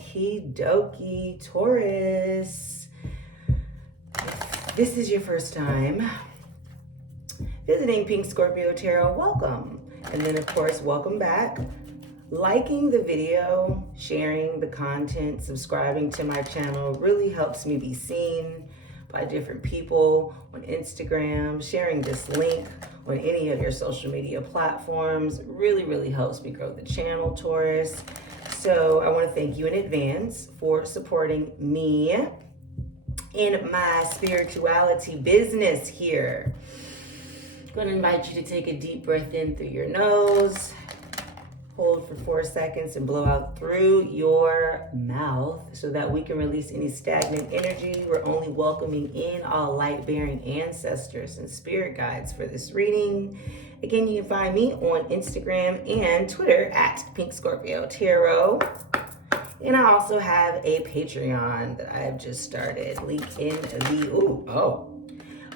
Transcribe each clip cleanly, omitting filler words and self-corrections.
Okie dokie, Taurus. If this is your first time visiting Pink Scorpio Tarot, welcome. And then of course, welcome back. Liking the video, sharing the content, subscribing to my channel really helps me be seen by different people on Instagram. Sharing this link on any of your social media platforms really helps me grow the channel, Taurus. So I want to thank you in advance for supporting me in my spirituality business here. I'm going to invite you to take a deep breath in through your nose. Hold for 4 seconds and blow out through your mouth so that we can release any stagnant energy. We're only welcoming in all light-bearing ancestors and spirit guides for this reading. Again, you can find me on Instagram and Twitter at Pink Scorpio Tarot. And I also have a Patreon that I've just started. Link in the, oh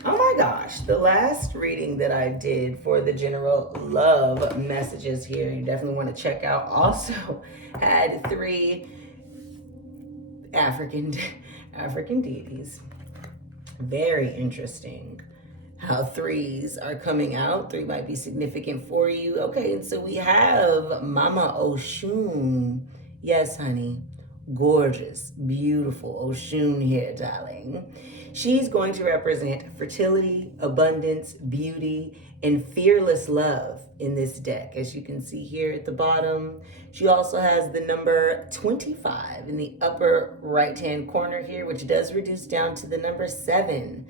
my gosh, the last reading that I did for the general love messages here, you definitely want to check out, also had 3 African deities. Very interesting how 3s are coming out. 3 might be significant for you. Okay, and so we have Mama Oshun. Yes, honey, gorgeous, beautiful Oshun here, darling. She's going to represent fertility, abundance, beauty, and fearless love in this deck. As you can see here at the bottom, she also has the number 25 in the upper right-hand corner here, which does reduce down to the number 7.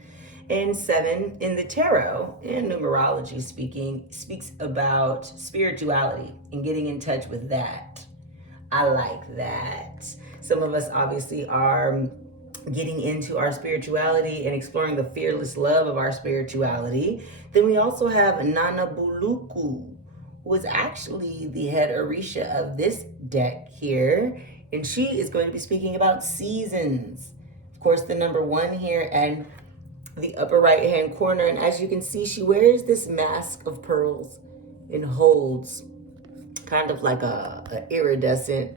And 7 in the tarot and numerology speaks about spirituality and getting in touch with that. I like that. Some of us obviously are getting into our spirituality and exploring the fearless love of our spirituality. Then we also have Nana Buluku, who is actually the head Orisha of this deck here. And she is going to be speaking about seasons. Of course, the number 1 here and the upper right-hand corner. And as you can see, she wears this mask of pearls and holds kind of like a iridescent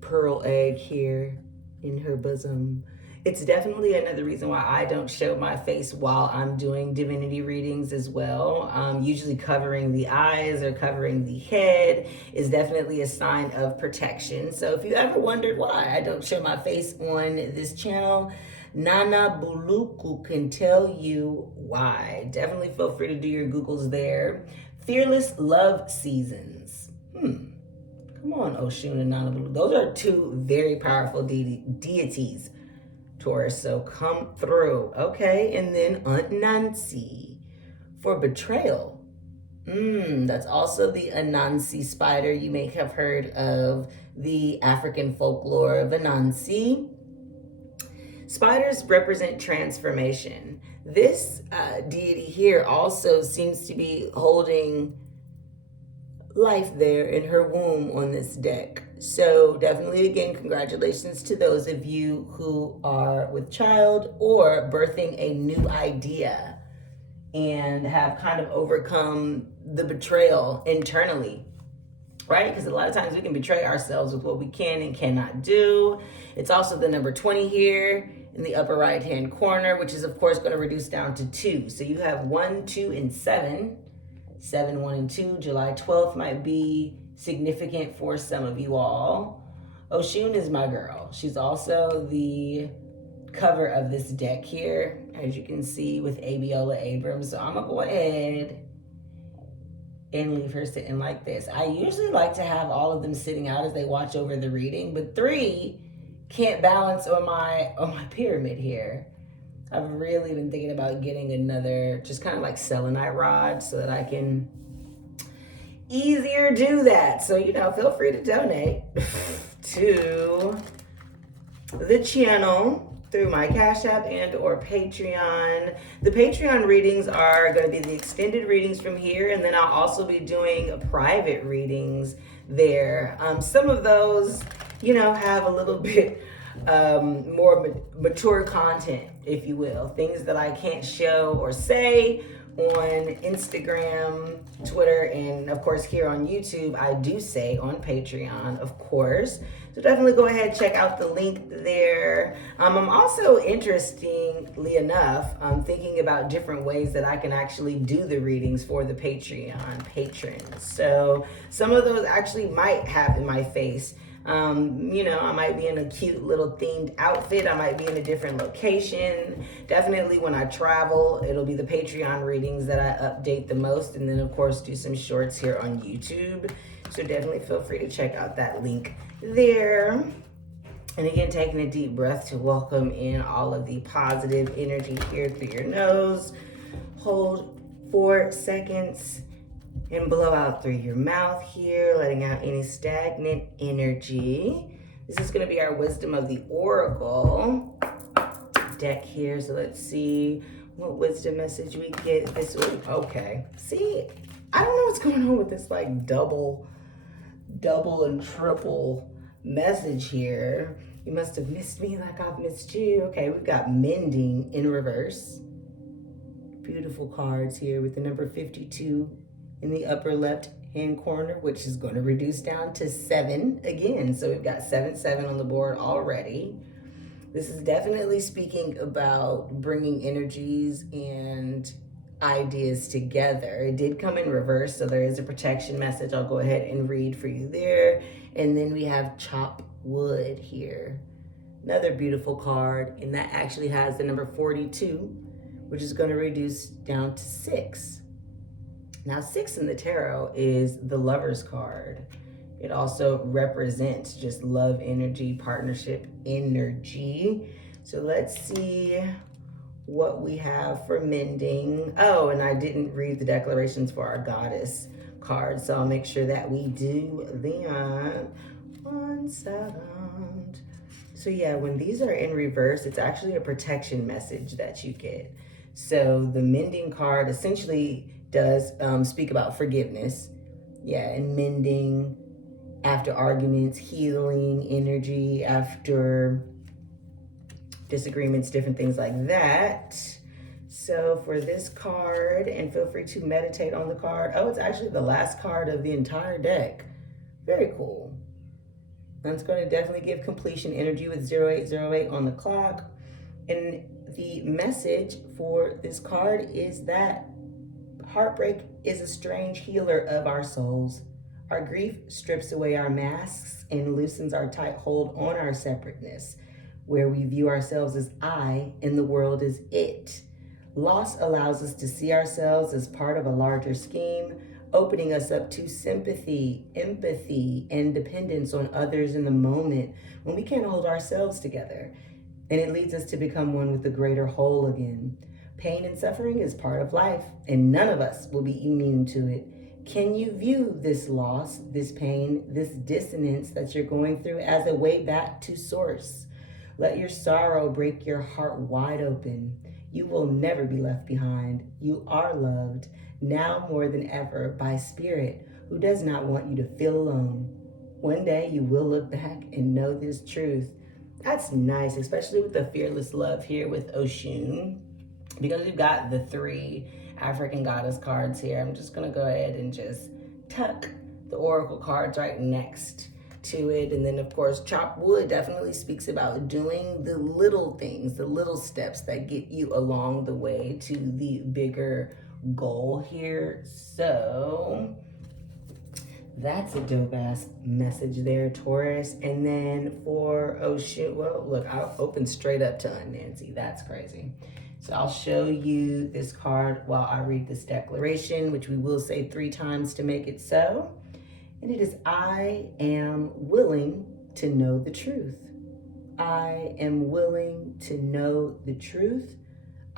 pearl egg here in her bosom. It's definitely another reason why I don't show my face while I'm doing divinity readings as well. Usually covering the eyes or covering the head is definitely a sign of protection. So if you ever wondered why I don't show my face on this channel, Nana Buluku can tell you why. Definitely feel free to do your Googles there. Fearless love seasons. Come on, Oshun and Nana Buluku. Those are 2 very powerful deities, Taurus, so come through. Okay, and then Aunt Nancy for betrayal. That's also the Anansi spider. You may have heard of the African folklore of Anansi. Spiders represent transformation. This deity here also seems to be holding life there in her womb on this deck. So definitely, again, congratulations to those of you who are with child or birthing a new idea and have kind of overcome the betrayal internally, right? Because a lot of times we can betray ourselves with what we can and cannot do. It's also the number 20 here in the upper right-hand corner, which is of course going to reduce down to 2. So you have 1, 2, and 7. 7, 1, and 2. July 12th might be significant for some of you all. Oshun is my girl. She's also the cover of this deck here, as you can see, with Abiola Abrams. So I'm going to go ahead and leave her sitting like this. I usually like to have all of them sitting out as they watch over the reading, but 3 can't balance on my pyramid here. I've really been thinking about getting another, just kind of like selenite rod so that I can easier do that. So, you know, feel free to donate to the channel through my Cash App and or Patreon. The Patreon readings are going to be the extended readings from here, and then I'll also be doing private readings there. Some of those, you know, have a little bit more mature content, if you will, things that I can't show or say on Instagram, Twitter, and of course here on YouTube. I do say on Patreon, of course. So definitely go ahead, check out the link there. I'm also, interestingly enough, thinking about different ways that I can actually do the readings for the Patreon patrons. So some of those actually might have in my face. You know, I might be in a cute little themed outfit. I might be in a different location. Definitely when I travel, it'll be the Patreon readings that I update the most. And then of course do some shorts here on YouTube. So definitely feel free to check out that link there. And again, taking a deep breath to welcome in all of the positive energy here through your nose. Hold 4 seconds and blow out through your mouth here, letting out any stagnant energy. This is going to be our Wisdom of the Oracle deck here. So let's see what wisdom message we get this week. Okay. See, I don't know what's going on with this like double and triple message here. You must have missed me like I've missed you. Okay, we've got Mending in reverse. Beautiful cards here with the number 52 in the upper left hand corner, which is going to reduce down to 7 again. So we've got 7 on the board already. This is definitely speaking about bringing energies and ideas together. It did come in reverse, so there is a protection message I'll go ahead and read for you there. And then we have Chop Wood here. Another beautiful card, and that actually has the number 42, which is going to reduce down to 6. Now 6 in the tarot is the Lover's card. It also represents just love energy, partnership energy. So let's see what we have for mending. Oh, and I didn't read the declarations for our Goddess card, so I'll make sure that we do that. 1 second. So yeah, when these are in reverse, it's actually a protection message that you get. So the mending card essentially does speak about forgiveness. Yeah, and mending after arguments, healing energy after disagreements, different things like that. So for this card, and feel free to meditate on the card. Oh, it's actually the last card of the entire deck. Very cool. That's going to definitely give completion energy with 0808 on the clock. And the message for this card is that heartbreak is a strange healer of our souls. Our grief strips away our masks and loosens our tight hold on our separateness, where we view ourselves as I and the world as it. Loss allows us to see ourselves as part of a larger scheme, opening us up to sympathy, empathy, and dependence on others in the moment when we can't hold ourselves together. And it leads us to become one with the greater whole again. Pain and suffering is part of life, and none of us will be immune to it. Can you view this loss, this pain, this dissonance that you're going through as a way back to source? Let your sorrow break your heart wide open. You will never be left behind. You are loved, now more than ever, by Spirit, who does not want you to feel alone. One day you will look back and know this truth. That's nice, especially with the fearless love here with Oshun. Because we've got the 3 African goddess cards here, I'm just going to go ahead and just tuck the oracle cards right next to it. And then of course Chop Wood definitely speaks about doing the little things, the little steps that get you along the way to the bigger goal here. So that's a dope ass message there, Taurus. And then for, oh shoot, well look, I'll open straight up to Nancy. That's crazy. So I'll show you this card while I read this declaration, which we will say 3 times to make it so. And it is, I am willing to know the truth. I am willing to know the truth.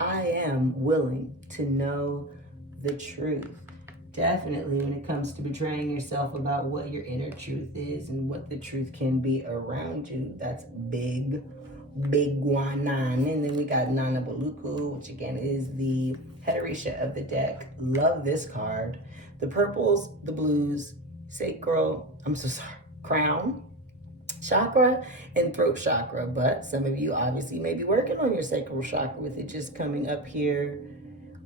I am willing to know the truth. Definitely when it comes to betraying yourself about what your inner truth is and what the truth can be around you, that's big guanan. And then we got Nana Baluku, which again is the Heterisha of the deck. Love this card. The purples, the blues, sacral, crown chakra and throat chakra. But some of you obviously may be working on your sacral chakra with it just coming up here.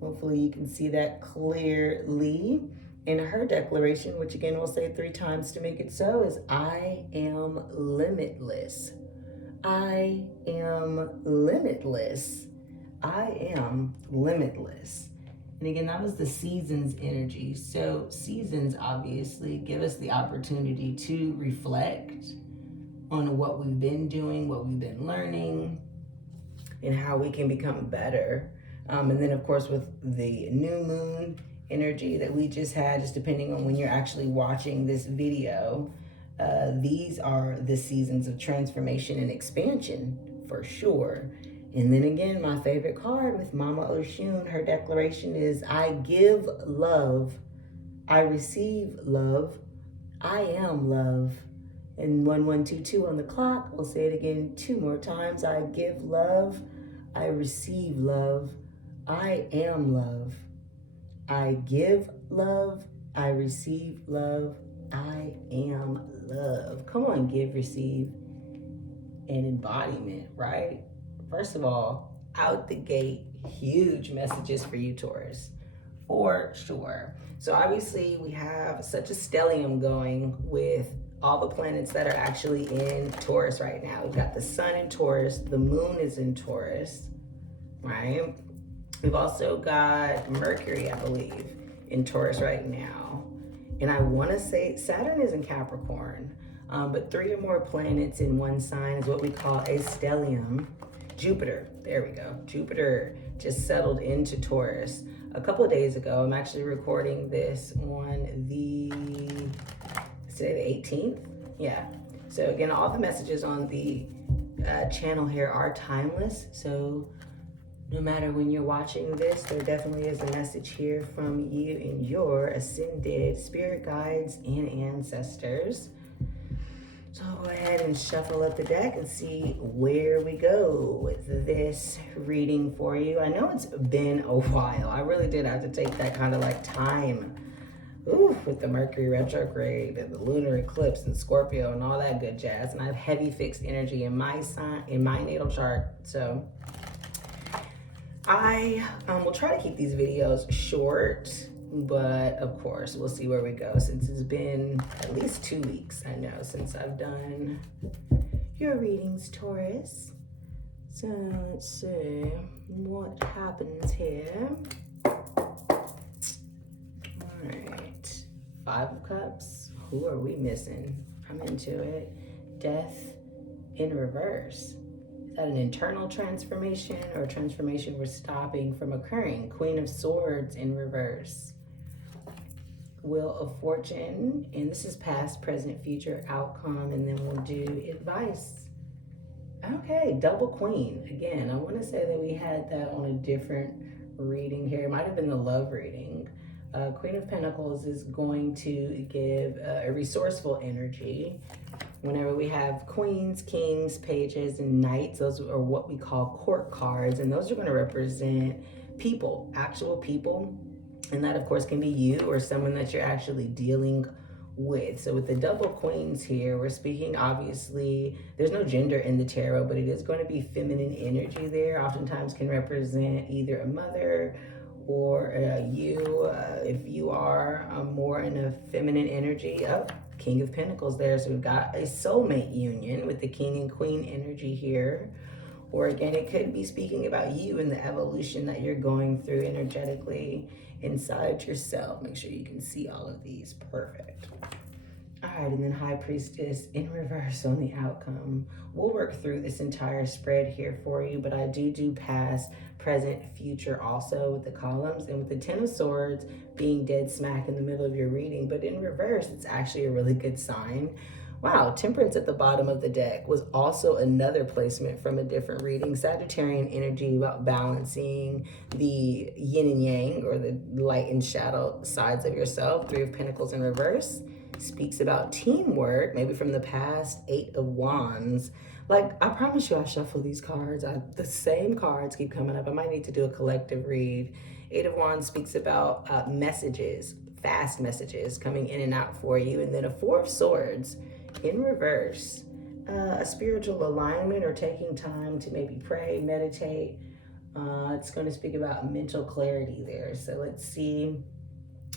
Hopefully you can see that clearly. And her declaration, which again we'll say 3 times to make it so, is I am limitless. I am limitless. I am limitless. And again, that was the seasons energy. So seasons obviously give us the opportunity to reflect on what we've been doing, what we've been learning, and how we can become better. And then of course with the new moon energy that we just had, just depending on when you're actually watching this video, these are the seasons of transformation and expansion for sure. And then again, my favorite card with Mama Oshun, her declaration is, I give love, I receive love, I am love. And 1122 on the clock, we'll say it again 2 more times. I give love, I receive love, I am love. I give love, I receive love, I am love. Come on, give, receive, and embodiment, right? First of all, out the gate, huge messages for you, Taurus, for sure. So obviously we have such a stellium going with all the planets that are actually in Taurus right now. We've got the sun in Taurus, the moon is in Taurus, right? We've also got Mercury, I believe, in Taurus right now. And I want to say Saturn is in Capricorn, but 3 or more planets in one sign is what we call a stellium. Jupiter, there we go. Jupiter just settled into Taurus a couple of days ago. I'm actually recording this on today the 18th? Yeah. So again, all the messages on the channel here are timeless. So no matter when you're watching this, there definitely is a message here from you and your ascended spirit guides and ancestors. So I'll go ahead and shuffle up the deck and see where we go with this reading for you. I know it's been a while. I really did have to take that kind of like time with the Mercury retrograde and the lunar eclipse and Scorpio and all that good jazz. And I have heavy fixed energy in my sign, in my natal chart. So I will try to keep these videos short, but of course we'll see where we go, since it's been at least 2 weeks, I know, since I've done your readings, Taurus. So let's see what happens here. All right, 5 of Cups. Who are we missing? I'm into it. Death in reverse. Is that an internal transformation or a transformation we're stopping from occurring? Queen of Swords in reverse. Wheel of Fortune, and this is past, present, future, outcome, and then we'll do advice. Okay, double queen. Again, I want to say that we had that on a different reading here. It might have been the love reading. Queen of Pentacles is going to give a resourceful energy. Whenever we have queens, kings, pages, and knights, those are what we call court cards, and those are going to represent people, actual people. And that, of course, can be you or someone that you're actually dealing with. So with the double queens here, we're speaking, obviously, there's no gender in the tarot, but it is going to be feminine energy there. Oftentimes can represent either a mother or you, if you are more in a feminine energy. King of Pentacles there. So we've got a soulmate union with the king and queen energy here. Or again, it could be speaking about you and the evolution that you're going through energetically inside yourself. Make sure you can see all of these. Perfect. All right, and then High Priestess in reverse on the outcome. We'll work through this entire spread here for you, but I do past, present, future also with the columns, and with the Ten of Swords being dead smack in the middle of your reading, but in reverse, it's actually a really good sign. Wow, Temperance at the bottom of the deck was also another placement from a different reading. Sagittarian energy about balancing the yin and yang, or the light and shadow sides of yourself. 3 of Pentacles in reverse speaks about teamwork, maybe from the past. 8 of Wands. Like, I promise you, I shuffle these cards. The same cards keep coming up. I might need to do a collective read. 8 of Wands speaks about messages, fast messages coming in and out for you. And then a 4 of Swords in reverse, a spiritual alignment or taking time to maybe pray, meditate. It's going to speak about mental clarity there. So let's see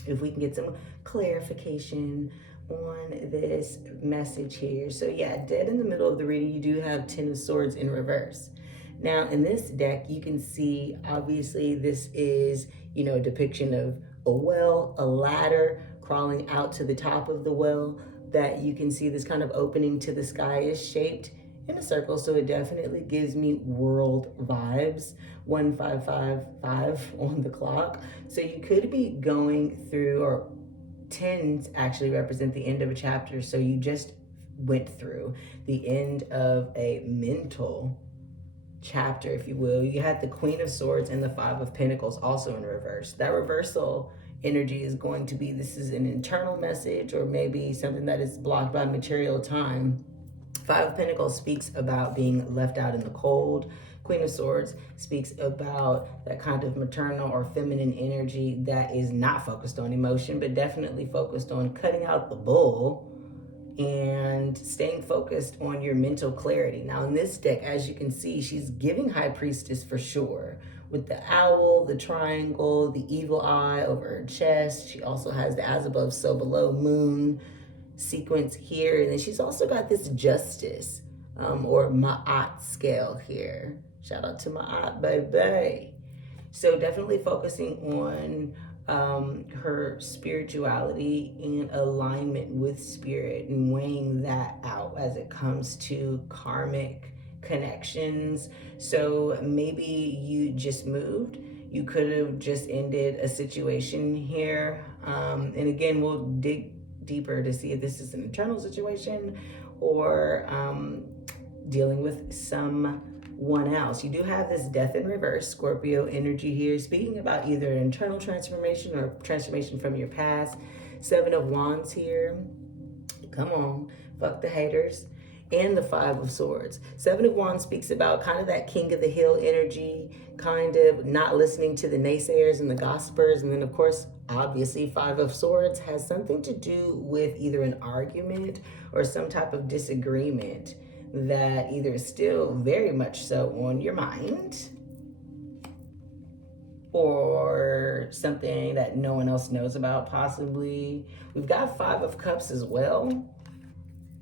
if we can get some clarification on this message here. So yeah, dead in the middle of the reading, you do have 10 of Swords in reverse. Now in this deck, you can see, obviously this is, you know, a depiction of a well, a ladder crawling out to the top of the well, that you can see this kind of opening to the sky is shaped in a circle. So it definitely gives me world vibes. 1555 on the clock. So you could be going through, or 10s actually represent the end of a chapter. So you just went through the end of a mental chapter, if you will. You had the Queen of Swords and the Five of Pentacles also in reverse. That reversal energy is going to be, this is an internal message, or maybe something that is blocked by material time. Five of Pentacles speaks about being left out in the cold. Queen of Swords speaks about that kind of maternal or feminine energy that is not focused on emotion, but definitely focused on cutting out the bull and staying focused on your mental clarity. Now in this deck, as you can see, she's giving High Priestess for sure, with the owl, the triangle, the evil eye over her chest. She also has the as above, so below moon sequence here. And then she's also got this Justice or Ma'at scale here. Shout out to Ma'at, baby. So definitely focusing on her spirituality and alignment with spirit, and weighing that out as it comes to karmic connections. So maybe you just moved. You could have just ended a situation here. And again, we'll dig deeper to see if this is an internal situation or dealing with someone else. You do have this Death in reverse, Scorpio energy here, speaking about either an internal transformation or transformation from your past. Seven of Wands here. Come on, fuck the haters. And the Five of Swords. Seven of Wands speaks about kind of that King of the Hill energy, kind of not listening to the naysayers and the gossipers. And then of course, obviously, Five of Swords has something to do with either an argument or some type of disagreement that either is still very much so on your mind, or something that no one else knows about possibly. We've got Five of Cups as well,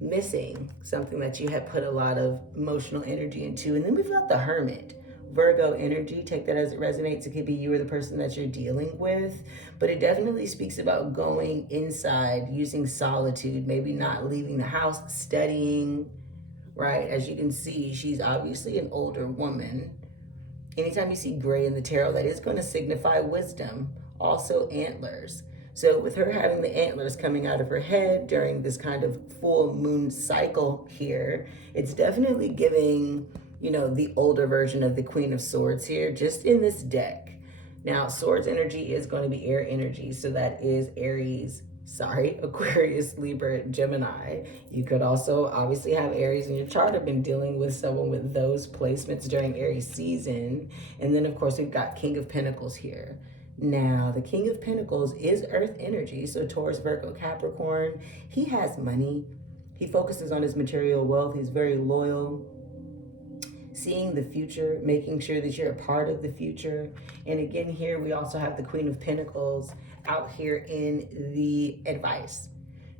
missing something that you have put a lot of emotional energy into. And then we've got the Hermit, Virgo energy. Take that as it resonates. It could be you or the person that you're dealing with, but it definitely speaks about going inside, using solitude, maybe not leaving the house, studying, right? As you can see, she's obviously an older woman. Anytime you see gray in the tarot, that is going to signify wisdom. Also antlers. So with her having the antlers coming out of her head during this kind of full moon cycle here, it's definitely giving, you know, the older version of the Queen of Swords here, just in this deck. Now, Swords energy is going to be air energy. So that is Aries, Aquarius, Libra, Gemini. You could also obviously have Aries in your chart, or been dealing with someone with those placements during Aries season. And then of course, we've got King of Pentacles here. Now, the King of Pentacles is earth energy. So Taurus, Virgo, Capricorn, he has money. He focuses on his material wealth. He's very loyal, seeing the future, making sure that you're a part of the future. And again, here we also have the Queen of Pentacles out here in the advice.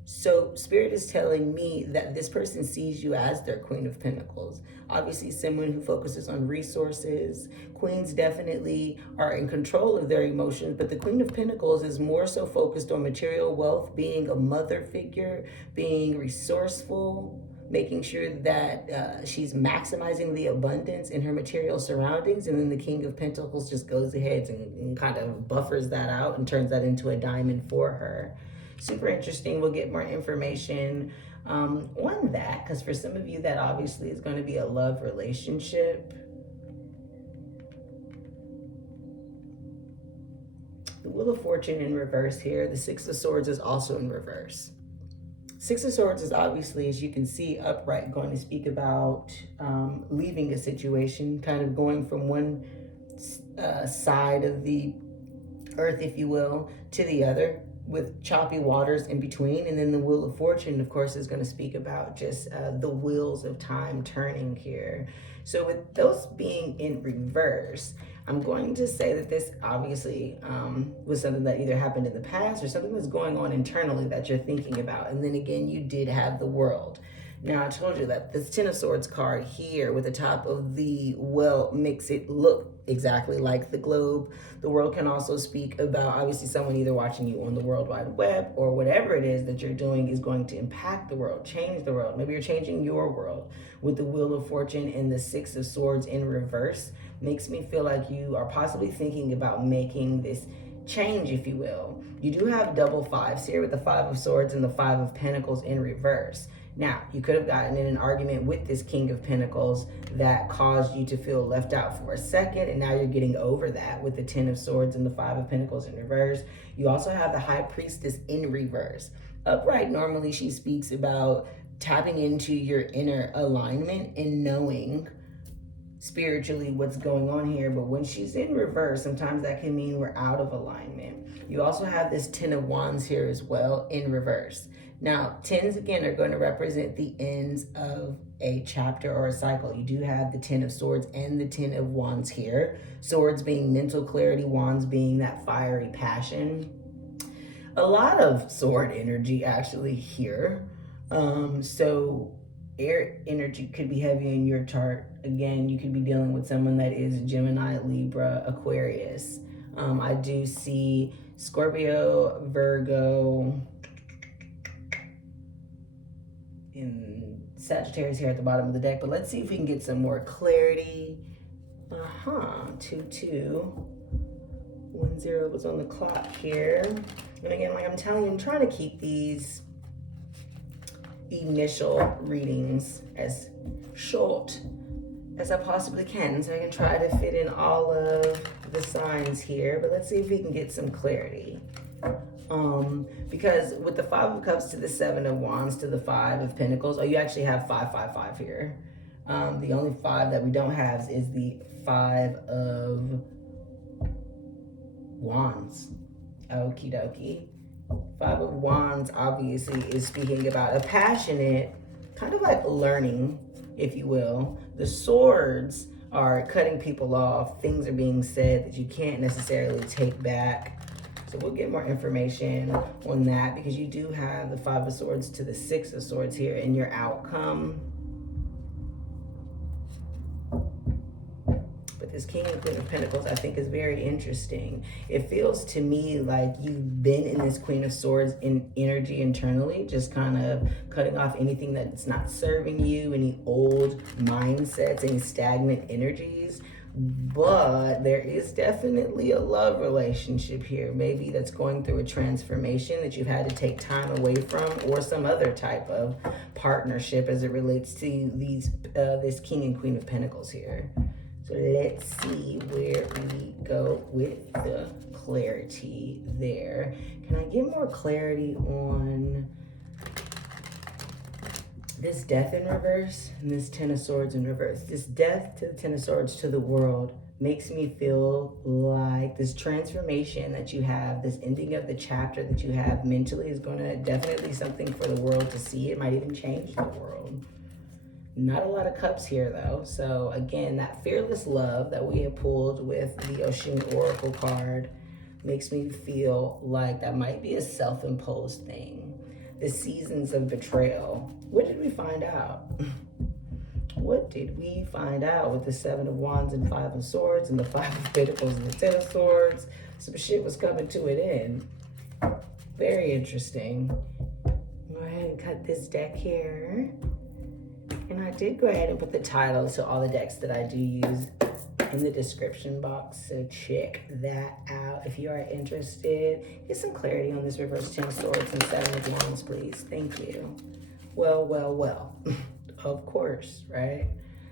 So Spirit is telling me that this person sees you as their Queen of Pentacles. Obviously, someone who focuses on resources. Queens definitely are in control of their emotions, but the Queen of Pentacles is more so focused on material wealth, being a mother figure, being resourceful, making sure that she's maximizing the abundance in her material surroundings. And then the King of Pentacles just goes ahead and kind of buffers that out and turns that into a diamond for her. Super interesting. We'll get more information on that, because for some of you, that obviously is going to be a love relationship. The Wheel of Fortune in reverse here. The Six of Swords is also in reverse. Six of Swords is obviously, as you can see, upright, going to speak about leaving a situation, kind of going from one side of the earth, if you will, to the other. with choppy waters in between. And then the Wheel of Fortune, of course, is going to speak about just the wheels of time turning here. So with those being in reverse, I'm going to say that this obviously was something that either happened in the past or something that's going on internally that you're thinking about. And then again, you did have the World. Now, I told you that this Ten of Swords card here with the top of the well makes it look exactly like the globe. The world can also speak about obviously someone either watching you on the World Wide Web or whatever it is that you're doing is going to impact the world, change the world. Maybe you're changing your world with the Wheel of Fortune and the Six of Swords in reverse. Makes me feel like you are possibly thinking about making this change, if you will. You do have double fives here with the Five of Swords and the Five of Pentacles in reverse. Now, you could have gotten in an argument with this King of Pentacles that caused you to feel left out for a second, and now you're getting over that with the Ten of Swords and the Five of Pentacles in reverse. You also have the High Priestess in reverse. Upright, normally she speaks about tapping into your inner alignment and knowing spiritually what's going on here, but when she's in reverse, sometimes that can mean we're out of alignment. You also have this Ten of Wands here as well in reverse. Now, tens again are going to represent the ends of a chapter or a cycle. You do have the Ten of Swords and the Ten of Wands here. Swords being mental clarity, wands being that fiery passion. A lot of sword energy actually here. So air energy could be heavy in your chart. Again, you could be dealing with someone that is Gemini, Libra, Aquarius. I do see Scorpio, Virgo, and Sagittarius here at the bottom of the deck. But let's see if we can get some more clarity. 2210 was on the clock here. And again, like I'm telling you, I'm trying to keep these initial readings as short as I possibly can, so I can try to fit in all of the signs here. But let's see if we can get some clarity. Because with the Five of Cups to the Seven of Wands to the Five of Pentacles, you actually have 555 here. The only five that we don't have is the Five of Wands. Okie dokie. Five of Wands obviously is speaking about a passionate, kind of like learning, if you will. The Swords are cutting people off. Things are being said that you can't necessarily take back. So we'll get more information on that because you do have the Five of Swords to the Six of Swords here in your outcome. But this King and Queen of Pentacles, I think, is very interesting. It feels to me like you've been in this Queen of Swords in energy internally, just kind of cutting off anything that's not serving you, any old mindsets, any stagnant energies. But there is definitely a love relationship here, maybe that's going through a transformation that you've had to take time away from, or some other type of partnership as it relates to these this King and Queen of Pentacles here. So let's see where we go with the clarity there. Can I get more clarity on this Death in reverse and this Ten of Swords in reverse? This Death to the Ten of Swords to the world makes me feel like this transformation that you have, this ending of the chapter that you have mentally is going to definitely something for the world to see. It might even change the world. Not a lot of cups here though. So again, that fearless love that we have pulled with the Ocean Oracle card makes me feel like that might be a self-imposed thing. The seasons of betrayal. What did we find out? What did we find out with the Seven of Wands and Five of Swords and the Five of Pentacles and the Ten of Swords? Some shit was coming to an end. Very interesting. Go ahead and cut this deck here. And I did go ahead and put the titles to all the decks that I do use in the description box, so check that out if you are interested. Get some clarity on this reverse Ten of Swords and Seven of Wands, please. Thank you. Well. Of course, right?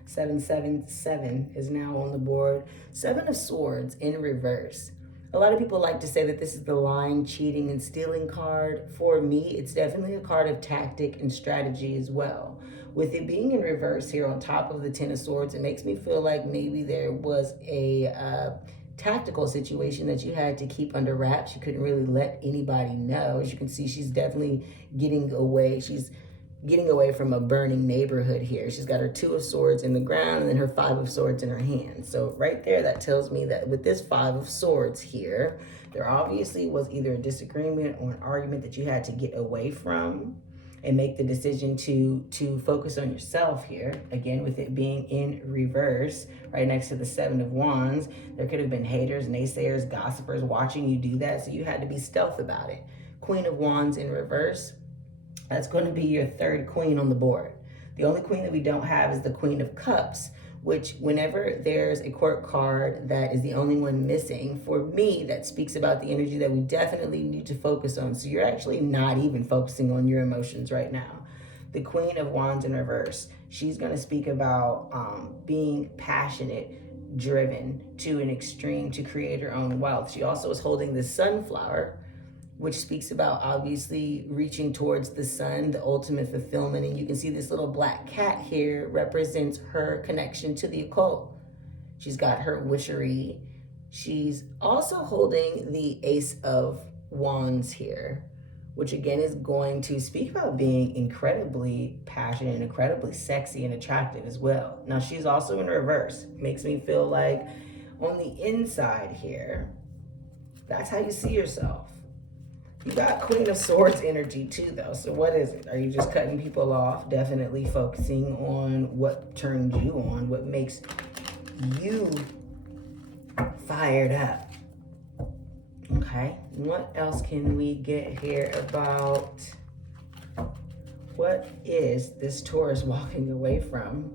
777 is now on the board. Seven of Swords in reverse. A lot of people like to say that this is the lying, cheating, and stealing card. For me, it's definitely a card of tactic and strategy as well. With it being in reverse here on top of the Ten of Swords, it makes me feel like maybe there was a tactical situation that you had to keep under wraps. You couldn't really let anybody know. As you can see, she's definitely getting away. She's getting away from a burning neighborhood here. She's got her 2 of Swords in the ground and then her 5 of Swords in her hand. So right there, that tells me that with this 5 of Swords here, there obviously was either a disagreement or an argument that you had to get away from and make the decision to focus on yourself here. Again, with it being in reverse, right next to the 7 of Wands, there could have been haters, naysayers, gossipers watching you do that, so you had to be stealth about it. Queen of Wands in reverse, that's going to be your 3rd queen on the board. The only queen that we don't have is the Queen of Cups, which whenever there's a court card that is the only one missing, for me, that speaks about the energy that we definitely need to focus on. So you're actually not even focusing on your emotions right now. The Queen of Wands in reverse, she's going to speak about being passionate, driven to an extreme to create her own wealth. She also is holding the Sunflower, which speaks about obviously reaching towards the sun, the ultimate fulfillment. And you can see this little black cat here represents her connection to the occult. She's got her witchery. She's also holding the Ace of Wands here, which again is going to speak about being incredibly passionate and incredibly sexy and attractive as well. Now she's also in reverse. Makes me feel like on the inside here, that's how you see yourself. You got Queen of Swords energy too, though. So what is it? Are you just cutting people off? Definitely focusing on what turns you on, what makes you fired up. Okay, what else can we get here about what is this Taurus walking away from?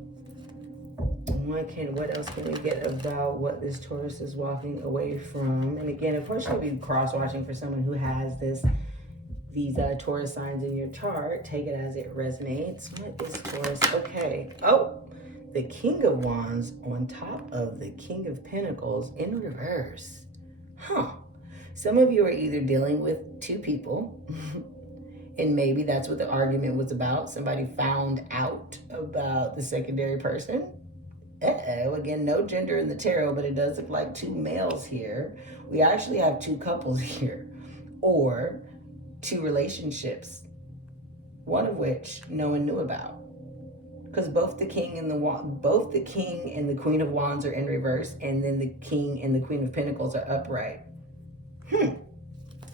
What else can we get about what this Taurus is walking away from? And again, of course, you'll be cross-watching for someone who has these Taurus signs in your chart. Take it as it resonates. What is Taurus? Okay. Oh, the King of Wands on top of the King of Pentacles in reverse. Huh. Some of you are either dealing with 2 people, and maybe that's what the argument was about. Somebody found out about the secondary person. Again, no gender in the tarot, but it does look like 2 males here. We actually have 2 couples here, or 2 relationships, one of which no one knew about, because both the King and the Queen of Wands are in reverse, and then the King and the Queen of Pentacles are upright.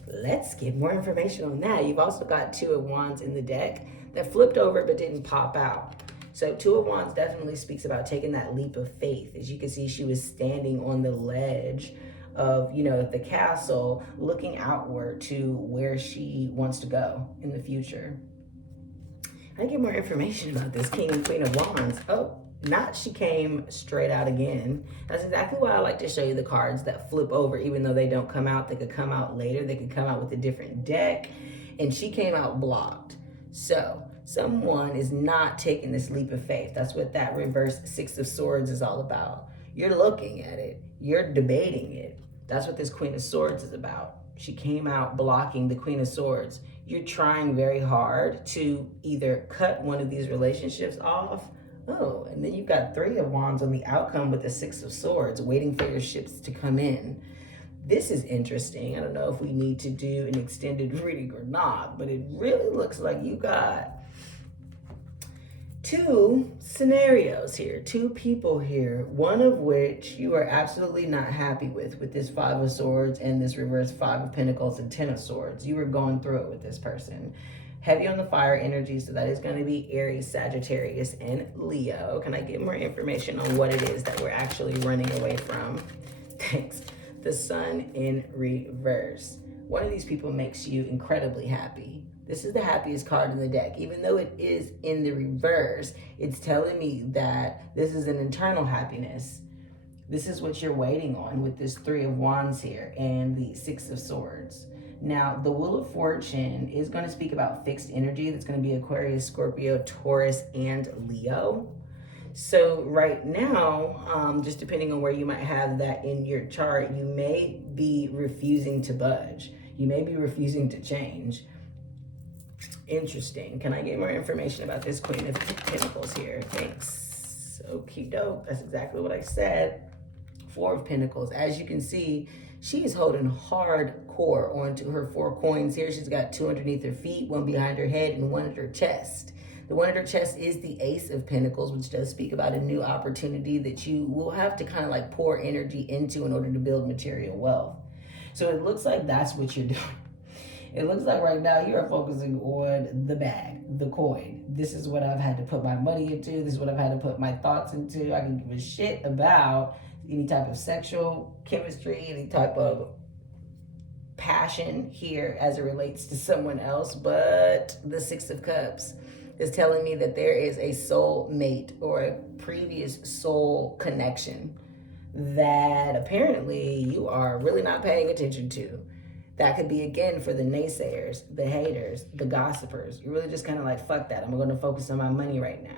Let's get more information on that. You've also got 2 of Wands in the deck that flipped over but didn't pop out. So 2 of Wands definitely speaks about taking that leap of faith. As you can see, she was standing on the ledge of, the castle, looking outward to where she wants to go in the future. I get more information about this King and Queen of Wands. Oh, she came straight out again. That's exactly why I like to show you the cards that flip over, even though they don't come out. They could come out later. They could come out with a different deck. And she came out blocked. So someone is not taking this leap of faith. That's what that reverse 6 of Swords is all about. You're looking at it. You're debating it. That's what this Queen of Swords is about. She came out blocking the Queen of Swords. You're trying very hard to either cut one of these relationships off. Oh, and then you've got 3 of Wands on the outcome with the 6 of Swords, waiting for your ships to come in. This is interesting. I don't know if we need to do an extended reading or not, but it really looks like you got 2 scenarios here, 2 people here, one of which you are absolutely not happy with this 5 of Swords and this reverse 5 of Pentacles and 10 of Swords. You were going through it with this person. Heavy on the fire energy, so that is going to be Aries, Sagittarius, and Leo. Can I get more information on what it is that we're actually running away from? Thanks. The Sun in reverse. One of these people makes you incredibly happy. This is the happiest card in the deck. Even though it is in the reverse, it's telling me that this is an internal happiness. This is what you're waiting on with this 3 of Wands here and the 6 of Swords. Now, the Wheel of Fortune is going to speak about fixed energy. That's going to be Aquarius, Scorpio, Taurus, and Leo. So right now, just depending on where you might have that in your chart, you may be refusing to budge. You may be refusing to change. Interesting. Can I get more information about this Queen of Pentacles here? Thanks. Okie doke. That's exactly what I said. Four of Pentacles. As you can see, she is holding hardcore onto her 4 coins here. She's got 2 underneath her feet, 1 behind her head, and 1 at her chest. The 1 at her chest is the Ace of Pentacles, which does speak about a new opportunity that you will have to kind of like pour energy into in order to build material wealth. So it looks like that's what you're doing. It looks like right now you are focusing on the bag, the coin. This is what I've had to put my money into. This is what I've had to put my thoughts into. I can give a shit about any type of sexual chemistry, any type of passion here as it relates to someone else. But the 6 of Cups is telling me that there is a soul mate or a previous soul connection that apparently you are really not paying attention to. That could be, again, for the naysayers, the haters, the gossipers. You're really just kind of like, fuck that. I'm going to focus on my money right now.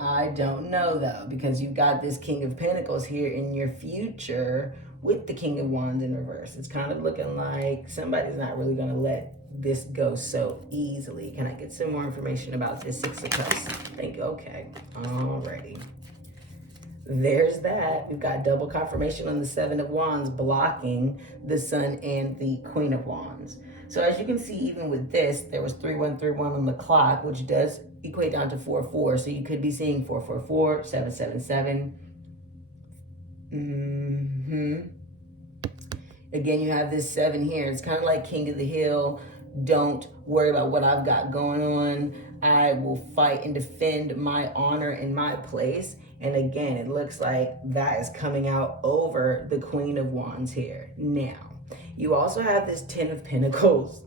I don't know, though, because you've got this King of Pentacles here in your future with the King of Wands in reverse. It's kind of looking like somebody's not really going to let this go so easily. Can I get some more information about this 6 of Cups? Thank you. Okay. Alrighty. There's that. We've got double confirmation on the 7 of Wands blocking the Sun and the Queen of Wands. So as you can see, even with this, there was 3131 on the clock, which does equate down to 44. So you could be seeing 444, 777. Again, you have this 7 here. It's kind of like King of the Hill. Don't worry about what I've got going on. I will fight and defend my honor and my place. And again, it looks like that is coming out over the Queen of Wands here. Now, you also have this 10 of Pentacles,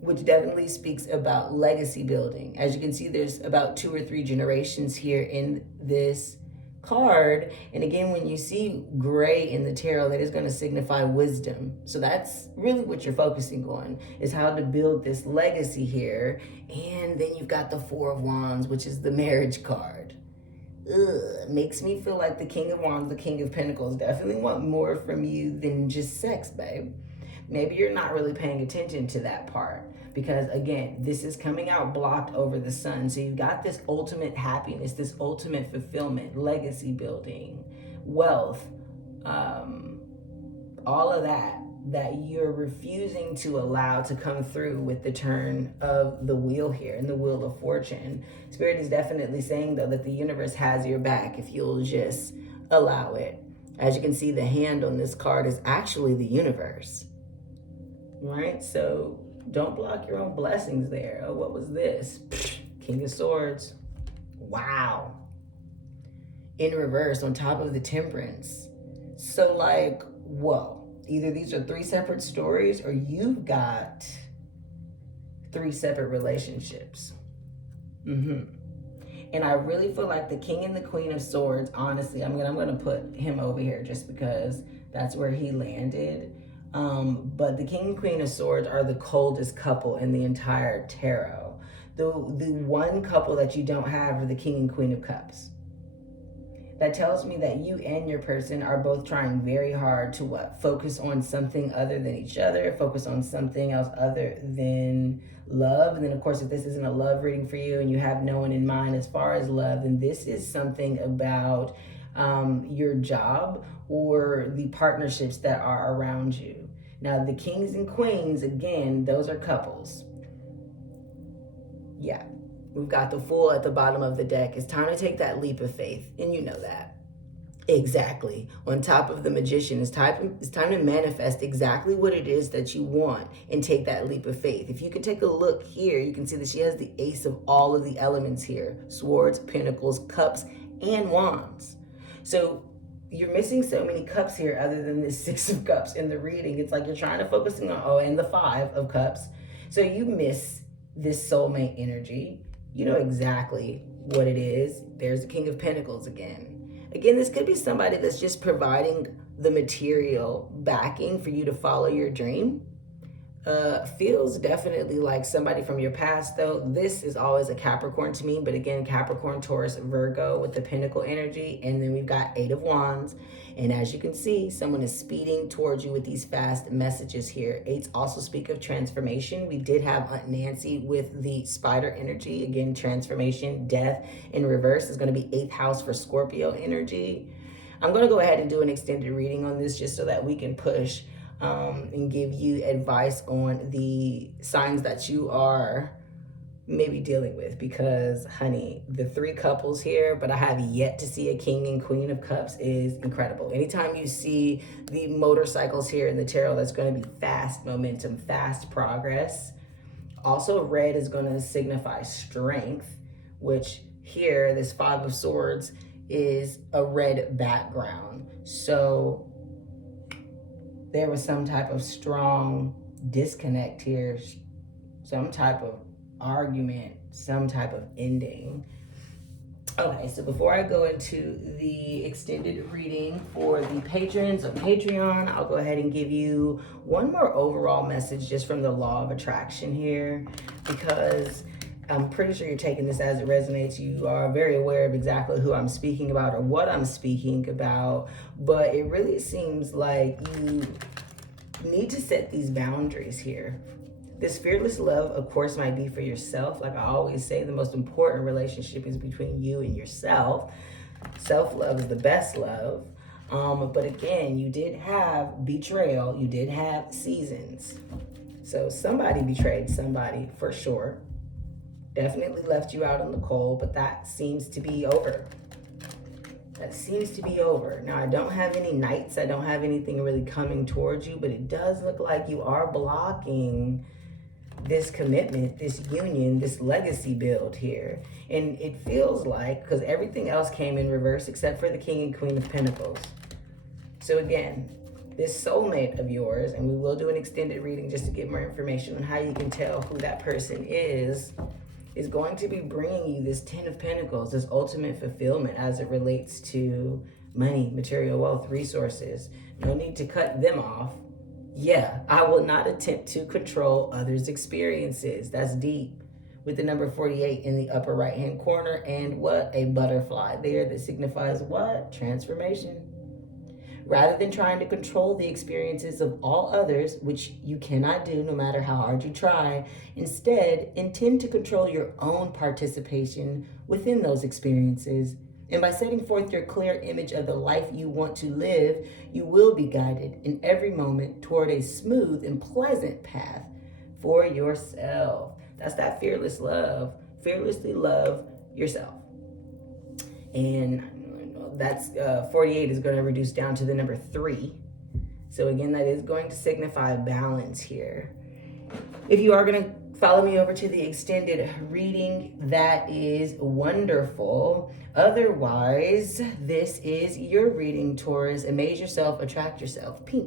which definitely speaks about legacy building. As you can see, there's about 2 or 3 generations here in this card. And again, when you see gray in the tarot, that is going to signify wisdom. So that's really what you're focusing on, is how to build this legacy here. And then you've got the 4 of Wands, which is the marriage card. Makes me feel like the King of Wands, the King of Pentacles definitely want more from you than just sex, babe. Maybe you're not really paying attention to that part, because again, this is coming out blocked over the Sun. So you've got this ultimate happiness, this ultimate fulfillment, legacy building, wealth, all of that you're refusing to allow to come through with the turn of the wheel here and the Wheel of Fortune. Spirit is definitely saying, though, that the universe has your back if you'll just allow it. As you can see, the hand on this card is actually the universe, right? So don't block your own blessings there. Oh, what was this? King of Swords. Wow. In reverse on top of the Temperance. So like, whoa. Either these are 3 separate stories or you've got 3 separate relationships. And I really feel like the King and the Queen of Swords, honestly, I'm gonna put him over here just because that's where he landed. But the King and Queen of Swords are the coldest couple in the entire tarot. The one couple that you don't have are the King and Queen of Cups. That tells me that you and your person are both trying very hard to what? Focus on something other than each other, focus on something else other than love. And then of course, if this isn't a love reading for you and you have no one in mind as far as love, then this is something about your job or the partnerships that are around you. Now, the kings and queens, again, those are couples. Yeah. We've got the Fool at the bottom of the deck. It's time to take that leap of faith. And you know that. Exactly. On top of the Magician, it's time to manifest exactly what it is that you want and take that leap of faith. If you can take a look here, you can see that she has the ace of all of the elements here. Swords, Pentacles, Cups, and Wands. So you're missing so many cups here other than this 6 of Cups in the reading. It's like you're trying to focus on, and the 5 of Cups. So you miss this soulmate energy. You know exactly what it is. There's the King of Pentacles again. Again, this could be somebody that's just providing the material backing for you to follow your dream. Feels definitely like somebody from your past, though. This is always a Capricorn to me, but again, Capricorn, Taurus, Virgo with the Pentacle energy. And then we've got 8 of Wands. And as you can see, someone is speeding towards you with these fast messages here. 8s also speak of transformation. We did have Aunt Nancy with the spider energy. Again, transformation, death in reverse is going to be 8th house for Scorpio energy. I'm going to go ahead and do an extended reading on this just so that we can push and give you advice on the signs that you are maybe dealing with, because honey, the 3 couples here, but I have yet to see a king and queen of cups, is incredible. Anytime you see the motorcycles here in the tarot, that's going to be fast momentum, fast progress. Also, red is going to signify strength, which here, this 5 of Swords is a red background. So there was some type of strong disconnect here, some type of argument, some type of ending. Okay, so before I go into the extended reading for the patrons of Patreon, I'll go ahead and give you one more overall message just from the law of attraction here, because I'm pretty sure you're taking this as it resonates. You are very aware of exactly who I'm speaking about or what I'm speaking about, but it really seems like you need to set these boundaries here. This fearless love, of course, might be for yourself. Like I always say, the most important relationship is between you and yourself. Self-love is the best love. But again, you did have betrayal. You did have seasons. So somebody betrayed somebody for sure. Definitely left you out in the cold, but that seems to be over. That seems to be over. Now, I don't have any knights. I don't have anything really coming towards you, but it does look like you are blocking this commitment, this union, this legacy build here. And it feels like, because everything else came in reverse except for the King and Queen of Pentacles. So again, this soulmate of yours, and we will do an extended reading just to get more information on how you can tell who that person is going to be bringing you this 10 of Pentacles, this ultimate fulfillment as it relates to money, material wealth, resources. No need to cut them off. Yeah, I will not attempt to control others' experiences. That's deep. With the number 48 in the upper right-hand corner, and what? A butterfly there that signifies what? Transformation. Rather than trying to control the experiences of all others, which you cannot do no matter how hard you try, instead, intend to control your own participation within those experiences. And by setting forth your clear image of the life you want to live, you will be guided in every moment toward a smooth and pleasant path for yourself. That's that fearless love. Fearlessly love yourself. And that's 48 is going to reduce down to the number 3. So again, that is going to signify balance here. If you are going to follow me over to the extended reading, that is wonderful. Otherwise, this is your reading, Taurus. Amaze yourself, attract yourself. Pink.